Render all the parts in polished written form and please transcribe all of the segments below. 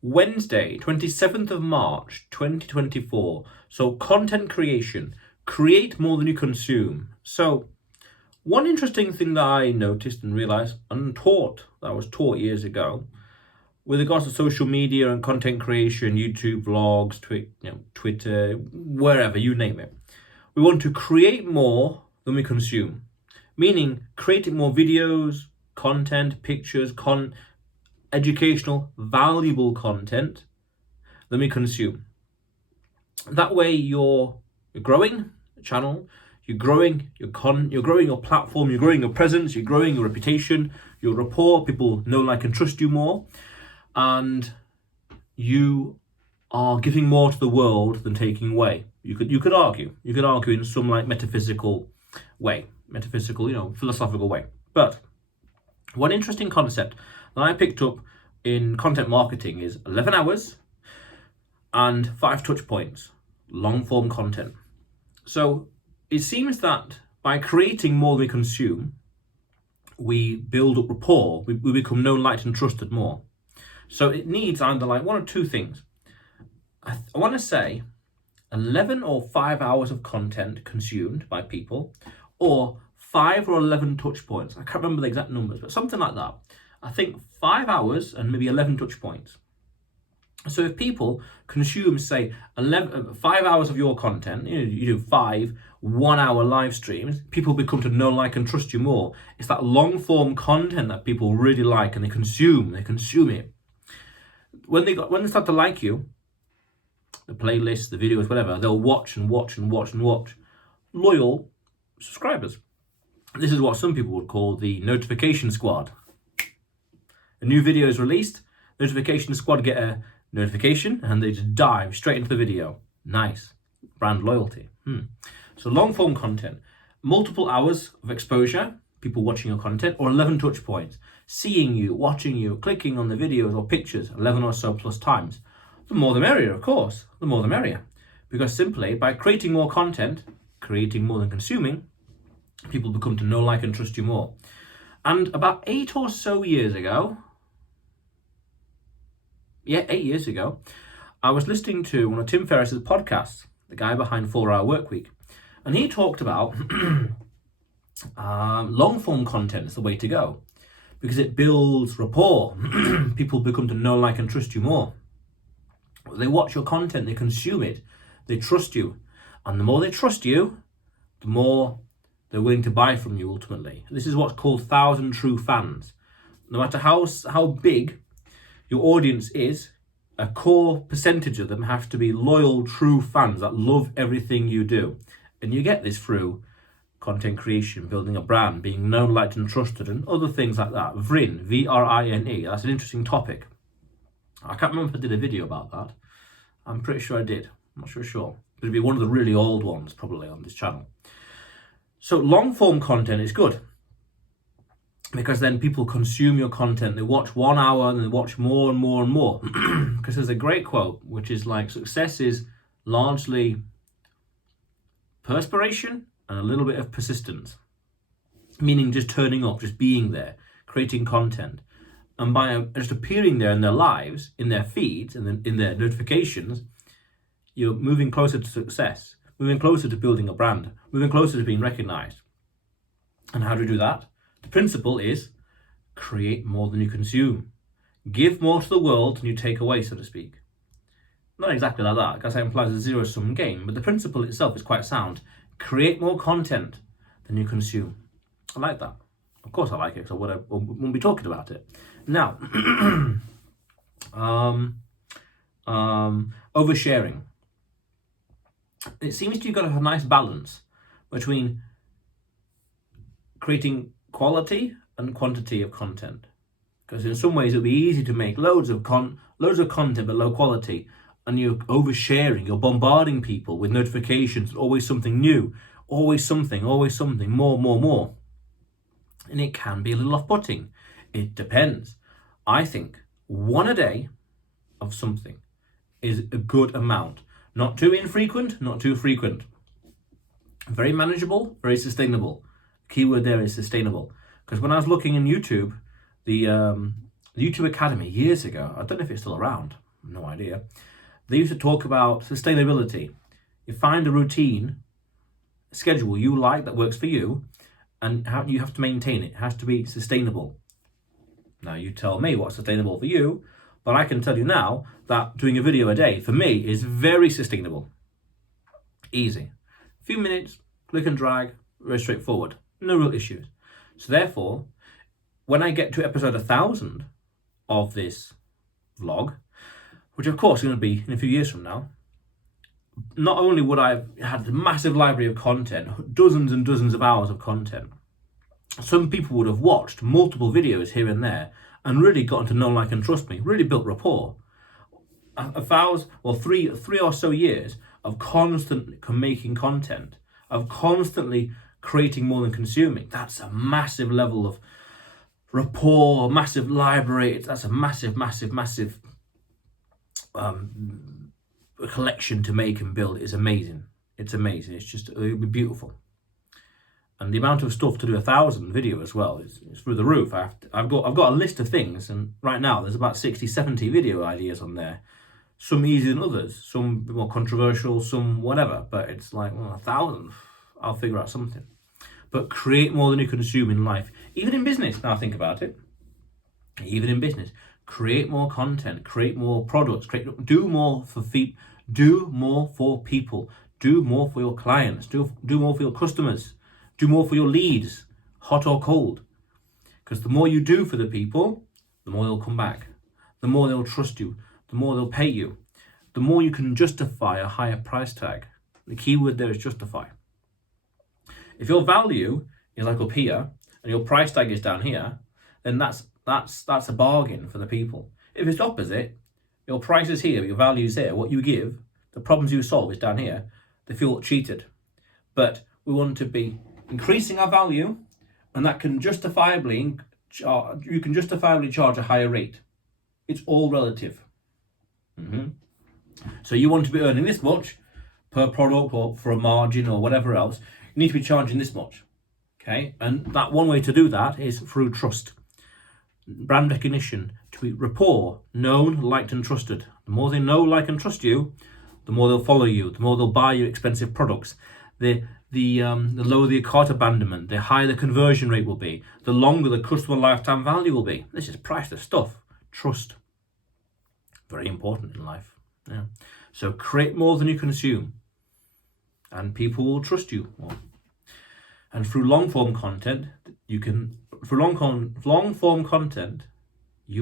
Wednesday, 27th of March, 2024. So content creation, create more than you consume. So one interesting thing that I noticed and realized and taught, that I was taught years ago, with regards to social media and content creation, YouTube, vlogs, Twitter, wherever, you name it. We want to create more than we consume, meaning creating more videos, content, pictures, educational, valuable content than we consume. That way you're growing a channel, you're growing your platform, you're growing your presence, you're growing your reputation, your rapport, people know, like, and trust you more, and you are giving more to the world than taking away. You could argue in some like metaphysical way, philosophical way. But one interesting concept that I picked up in content marketing is 11 hours and 5 touch points, long form content. So it seems that by creating more than we consume, we build up rapport, we become known, liked, and trusted more. So it needs either like one or two things. I want to say 11 or 5 hours of content consumed by people, or 5 or 11 touch points. I can't remember the exact numbers, but something like that. I think 5 hours and maybe 11 touch points. So if people consume, say, 5 hours of your content, you do 5 1-hour live streams, people become to know, like, and trust you more. It's that long form content that people really like, and they consume it. When they start to like you, the playlists, the videos, whatever, they'll watch and watch and watch and watch. Loyal subscribers. This is what some people would call the notification squad. A new video is released, notification squad get a notification and they just dive straight into the video. Nice. Brand loyalty. So long form content, multiple hours of exposure, people watching your content, or 11 touch points, seeing you, watching you, clicking on the videos or pictures 11 or so plus times. The more the merrier, of course, the more the merrier. Because simply by creating more content, creating more than consuming, people become to know, like, and trust you more. And about 8 or so years ago, 8 years ago, I was listening to one of Tim Ferriss's podcasts, the guy behind 4 Hour Workweek. And he talked about long form content is the way to go because it builds rapport. People become to know, like, and trust you more. They watch your content, they consume it, they trust you. And the more they trust you, the more they're willing to buy from you ultimately. This is what's called 1,000 true fans. No matter how big your audience is, a core percentage of them have to be loyal, true fans that love everything you do. And you get this through content creation, building a brand, being known, liked, and trusted, and other things like that. VRIN, V-R-I-N-E, that's an interesting topic. I can't remember if I did a video about that. I'm pretty sure I did. I'm not sure. But it'd be one of the really old ones probably on this channel. So long form content is good because then people consume your content. They watch 1 hour and they watch more and more and more. Because there's a great quote, which is like, success is largely perspiration and a little bit of persistence. Meaning just turning up, just being there, creating content. And by just appearing there in their lives, in their feeds, and in their notifications, you're moving closer to success, moving closer to building a brand, moving closer to being recognized. And how do we do that? The principle is create more than you consume. Give more to the world than you take away, so to speak. Not exactly like that, because that implies a zero-sum game, but the principle itself is quite sound. Create more content than you consume. I like that. Of course I like it, because I wouldn't be talking about it. Now, oversharing. It seems you've got a nice balance between creating quality and quantity of content. Because in some ways it'll be easy to make loads of content but low quality, and you're oversharing, you're bombarding people with notifications, always something new, always something, more. And it can be a little off-putting. It depends. I think 1 a day of something is a good amount. Not too infrequent, not too frequent. Very manageable, very sustainable. Keyword there is sustainable. Because when I was looking in YouTube, the YouTube Academy years ago, I don't know if it's still around. No idea. They used to talk about sustainability. You find a routine, a schedule you like that works for you, and how you have to maintain it. It has to be sustainable. Now you tell me what's sustainable for you, but I can tell you now that doing a video a day for me is very sustainable. Easy. A few minutes, click and drag, very straightforward. No real issues. So therefore, when I get to episode 1000 of this vlog, which of course is going to be in a few years from now, not only would I have had a massive library of content, dozens and dozens of hours of content, some people would have watched multiple videos here and there and really gotten to know, like, and trust me, really built rapport. 3 or so years of constant making content, of constantly creating more than consuming. That's a massive level of rapport, massive library. That's a massive collection to make and build. Is amazing. It's amazing. It'll be beautiful. And the amount of stuff to do 1000 video as well is through the roof. I've got a list of things, and right now there's about 60-70 video ideas on there. Some easier than others, some a bit more controversial, some whatever. But it's like, 1000. I'll figure out something. But create more than you consume in life, even in business. Now think about it. Even in business, create more content, create more products, do more for do more for people, do more for your clients, do more for your customers, do more for your leads, hot or cold. Because the more you do for the people, the more they'll come back, the more they'll trust you, the more they'll pay you, the more you can justify a higher price tag. The key word there is justify. If your value is like up here and your price tag is down here, then that's a bargain for the people. If it's opposite, your price is here, your value is there, what you give, the problems you solve is down here, they feel cheated. But we want to be increasing our value, and that can justifiably charge a higher rate. It's all relative. So you want to be earning this much per product or for a margin or whatever else, you need to be charging this much. Okay, and that one way to do that is through trust. Brand recognition, to be rapport, known, liked and trusted. The more they know, like and trust you, the more they'll follow you, the more they'll buy your expensive products. The lower the cart abandonment, the higher the conversion rate will be, the longer the customer lifetime value will be. This is priceless stuff. Trust. Very important in life. Yeah. So create more than you consume, and people will trust you more. And through long form content, you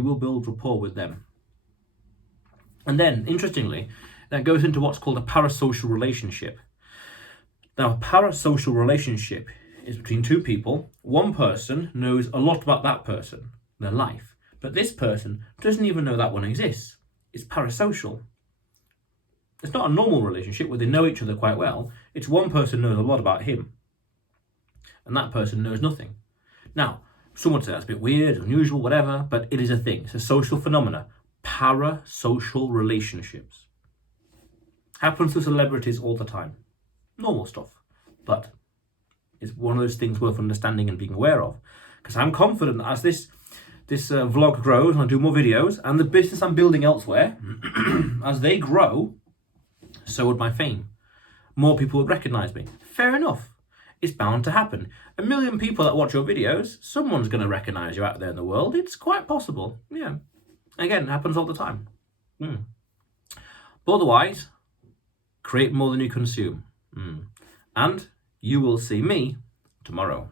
will build rapport with them. And then, interestingly, that goes into what's called a parasocial relationship. Now, a parasocial relationship is between two people. One person knows a lot about that person, their life, but this person doesn't even know that one exists. It's parasocial. It's not a normal relationship where they know each other quite well. It's one person knows a lot about him, and that person knows nothing. Now, some would say that's a bit weird, unusual, whatever, but it is a thing. It's a social phenomena. Parasocial relationships. Happens to celebrities all the time. Normal stuff. But it's one of those things worth understanding and being aware of. Because I'm confident that as this vlog grows and I do more videos, and the business I'm building elsewhere, as they grow, so would my fame. More people would recognize me. Fair enough. It's bound to happen. 1 million people that watch your videos, someone's going to recognize you out there in the world. It's quite possible. Yeah. Again, it happens all the time. But otherwise, create more than you consume. And you will see me tomorrow.